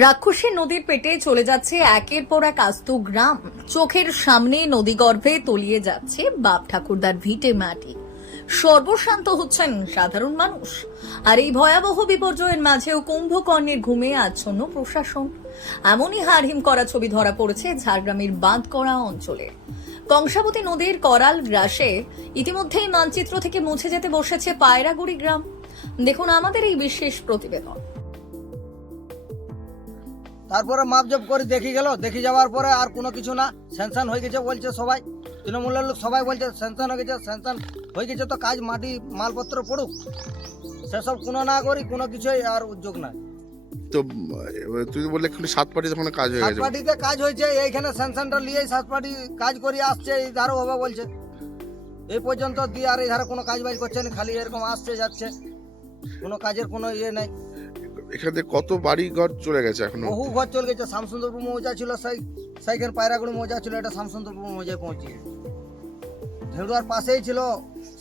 রাক্ষসী নদীর পেটে চলে যাচ্ছে একের পর এক আস্ত গ্রাম। চোখের সামনে নদীগর্ভে তলিয়ে যাচ্ছে বাপ ঠাকুরদার ভিটে মাটি। সর্বশান্ত হচ্ছেন সাধারণ মানুষ। আর এই ভয়াবহ বিপর্যয়ের মাঝেও কুম্ভকর্ণের ঘুমে আচ্ছন্ন প্রশাসন। এমনই হাড়হিম করা ছবি ধরা পড়েছে ঝাড়গ্রামের বাঁধকড়া অঞ্চলে। কংসাবতী নদীর করাল গ্রাসে ইতিমধ্যেই মানচিত্র থেকে মুছে যেতে বসেছে পায়রাগুড়ি গ্রাম। দেখুন আমাদের এই বিশেষ প্রতিবেদন। তারপরে মাপজপ করে দেখি যাওয়ার পরে আর কোনো কিছু না, স্যাংশন হয়ে গেছে বলছে সবাই, তৃণমূলের লোক সবাই বলছে স্যাংশন হয়ে গেছে তো কাজ মাটি মালপত্র পড়ুক, সেসব কোনো না করি, কোনো কিছুই আর উদ্যোগ নাই। তো তুই বললে এক্ষুনি সাতপাটি তখন কাজ হয়ে গেছে। সাতপাটিতে কাজ হয়েছে, এইখানে স্যাংশনটা নিয়ে সাতপাটি কাজ করে আসছে, এই ধারও হবে বলছে, এই পর্যন্ত দিয়ে আর এই ধারে কোনো কাজ বাজ করছে না, খালি এরকম আসছে যাচ্ছে, কোনো কাজের কোনো ইয়ে নেই। এখানে কত বাড়ি ঘর চলে গেছে এখনো? বহু ঘর চলে গেছে। শামসুন্দরপুর মৌজা ছিল, সেইখানে পায়রাগুড়ি মৌজা ছিল, এটা শামসুন্দরপুর মৌজায় পৌঁছে। ঝেড়ুয়ার পাশেই ছিল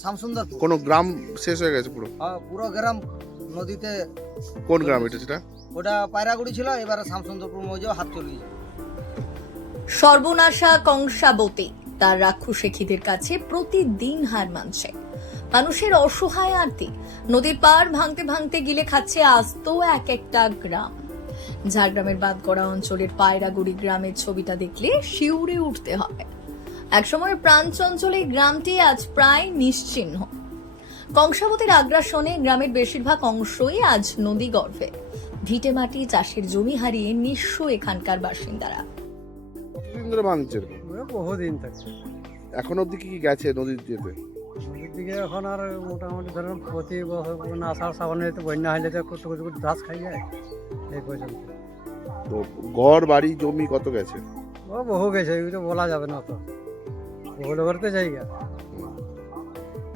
শামসুন্দরপুর। কোন গ্রাম শেষ হয়ে গেছে পুরো? পুরো গ্রাম নদীতে। কোন গ্রাম এটা? সেটা ওটা পায়রাগুড়ি ছিল, এবারে শামসুন্দরপুর মৌজাও হাত চলে গেছে। সর্বনাশা কংসাবতী তার রাক্ষসী খিদের কাছে প্রতিদিন হার মানছে। মানুষের অসহায় আরতি। নদীর পার ভাঙতে ভাঙতে গিলে খাচ্ছে আস্ত এক একটা গ্রাম। ঝাড়গ্রামের বাঁধকড়া অঞ্চলের পায়রাগুড়ি গ্রামের ছবিটা দেখলে শিউরে উঠতে হবে। একসময় প্রাণচঞ্চল এই গ্রামটি আজ প্রায় নিশ্চিহ্ন। কংসাবতীর আগ্রাসনে গ্রামের বেশিরভাগ অংশই আজ নদী গর্ভে। ভিটে মাটি, চাষের জমি হারিয়ে নিঃস্ব এখানকার বাসিন্দারা। কতদিন ধরে ভাঙছে? বহুদিন থেকে। এখন অব্দি কি গেছে নদীর যেতে? নদীর দিকে এখন আর মোটামুটি ধরুন প্রতি আষাঢ় শ্রাবণে তো বন্যা হলে তো কুটু ধাস খাই যায় এই পর্যন্ত। তো ঘর বাড়ি জমি কত গেছে? ও বহু গেছে, ওই তো বলা যাবে না, তো বহু লোকের তো জায়গা।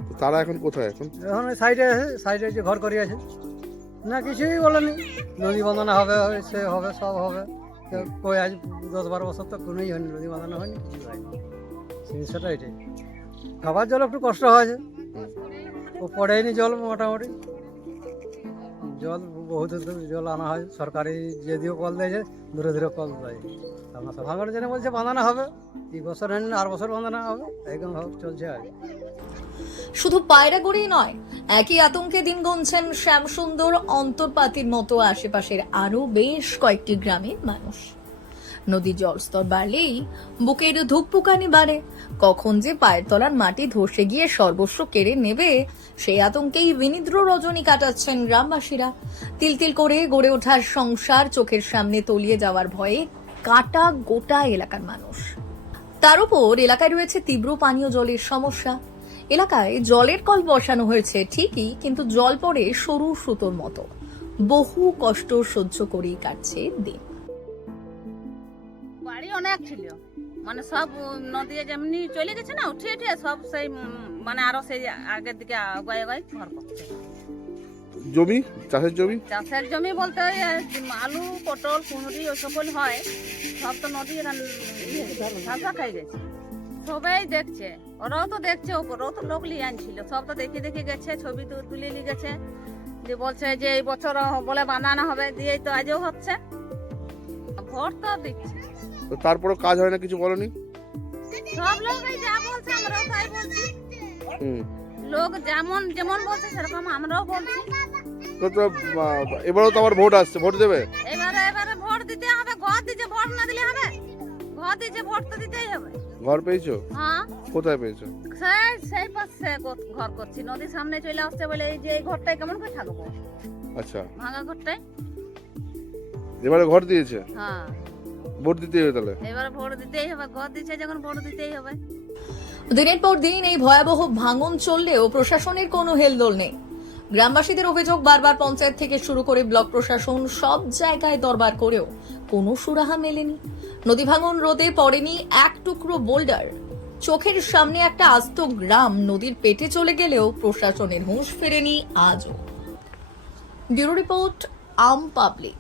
তো তারা এখন কোথায়? এখন সাইডে যে ঘর করে আছে না, কিছুই বলেনি। নদী বাঁধানো হবে, সে হবে, সব হবে। কই আজ 10-12 বছর তো কোনোই হয়নি, নদী বাঁধানো হয়নি, কিছু হয়নি। জিনিসটা এটাই। খাবার জল একটু কষ্ট হয়েছে, ও পড়েনি জল, মোটামুটি জল বহুত জল আনা হয় সরকারি, যদিও কল দিয়েছে দূরে দূরে কল দেয়। আমরা সভাগর জন্য বলছে বাঁধানো হবে, এই বছর হয়নি, আর বছর বাঁধানো হবে, এরকম চলছে আর। শুধু পায়রাগুড়ি নয়, একই আতঙ্কে দিন গুনছেন শ্যামসুন্দর, অন্তরপাতির মতো আশেপাশের আরো বেশ কয়েকটি গ্রামের মানুষ। নদীর জলস্তর বাড়লেই বুকের ধুকপুকানি বাড়ে। কখন যে পায়ের তলার মাটি ধসে গিয়ে সর্বস্ব কেড়ে নেবে, সেই আতঙ্কেই বিনিদ্র রজনী কাটাচ্ছেন গ্রামবাসীরা। তিল করে গড়ে ওঠার সংসার চোখের সামনে তলিয়ে যাওয়ার ভয়ে কাটা গোটা এলাকার মানুষ। তার উপর এলাকায় রয়েছে তীব্র পানীয় জলের সমস্যা। এলাকায় জলের কল বসানো হয়েছে ঠিকই, কিন্তু জল পড়ে সরু সুতোর মতো। বহু কষ্ট সহ্য করেই কাটছে দিন। বাড়ি অনেক ছিল, মানে সব নদী যেমনি চলে গেছে না, উঠে সব সেই মানে আরো সেই আগের দিকে আগায় ঘর করছে। জমি, চাষের জমি বলতে ওই আলু, পটল, কুঁদরি ওই সকল হয়, সব তো নদী ভাষা খাই গেছে। সবাই দেখছে, ওরাও তো দেখছে, ওরাও তো লোক লিয়ে আনছিল, সব তো দেখে গেছে, ছবি তুলে নিয়ে গেছে, যে বলছে যে এই বছর বলে বানানো হবে, দিয়ে তো আজও হচ্ছে। ভোট তো দিচ্ছে, তারপরে কাজ হয় না, কিছু বলনি? সব লোক যা বলছে আমরাও তাই বলছি। লোক যেমন বলছে সেরকম আমরাও বলছি। তো এবারেও তো আবার ভোট আসছে, ভোট দেবে? এবারে ভোট দিতে হবে। ঘর দিতে ভোট না দিলে হবে? ঘর দিতে ভোট তো দিতেই হবে। ঘর পেয়েছো? হ্যাঁ। কোথায় পেয়েছো? সেই পাশে ঘর করছি, নদীর সামনে চলে আসছে বলে এই যে এই ঘরটাই কেমন করে থাকবো? আচ্ছা, ভাঙা ঘরটাই। এবারে ঘর দিয়েছে? হ্যাঁ, ভোট দিতেই হবে তাহলে? এবারে ভোট দিতেই হবে, ঘর দিচ্ছে যখন ভোট দিতেই হবে। দিনের পর দিন এই ভয়াবহ ভাঙন চললেও প্রশাসনের কোনো হেলদোল নেই। গ্রামবাসীদের অভিযোগ, বারবার পঞ্চায়েত থেকে শুরু করে ব্লক প্রশাসন সব জায়গায় দরবার করেও কোনো সুরাহা মেলেনি। নদী ভাঙন রোধে পড়েনি এক টুকরো বোল্ডার। চোখের সামনে একটা আস্ত গ্রাম নদীর পেটে চলে গেলেও প্রশাসনের হুঁশ ফেরেনি আজও। ব্যুরো রিপোর্ট, আম পাবলিক।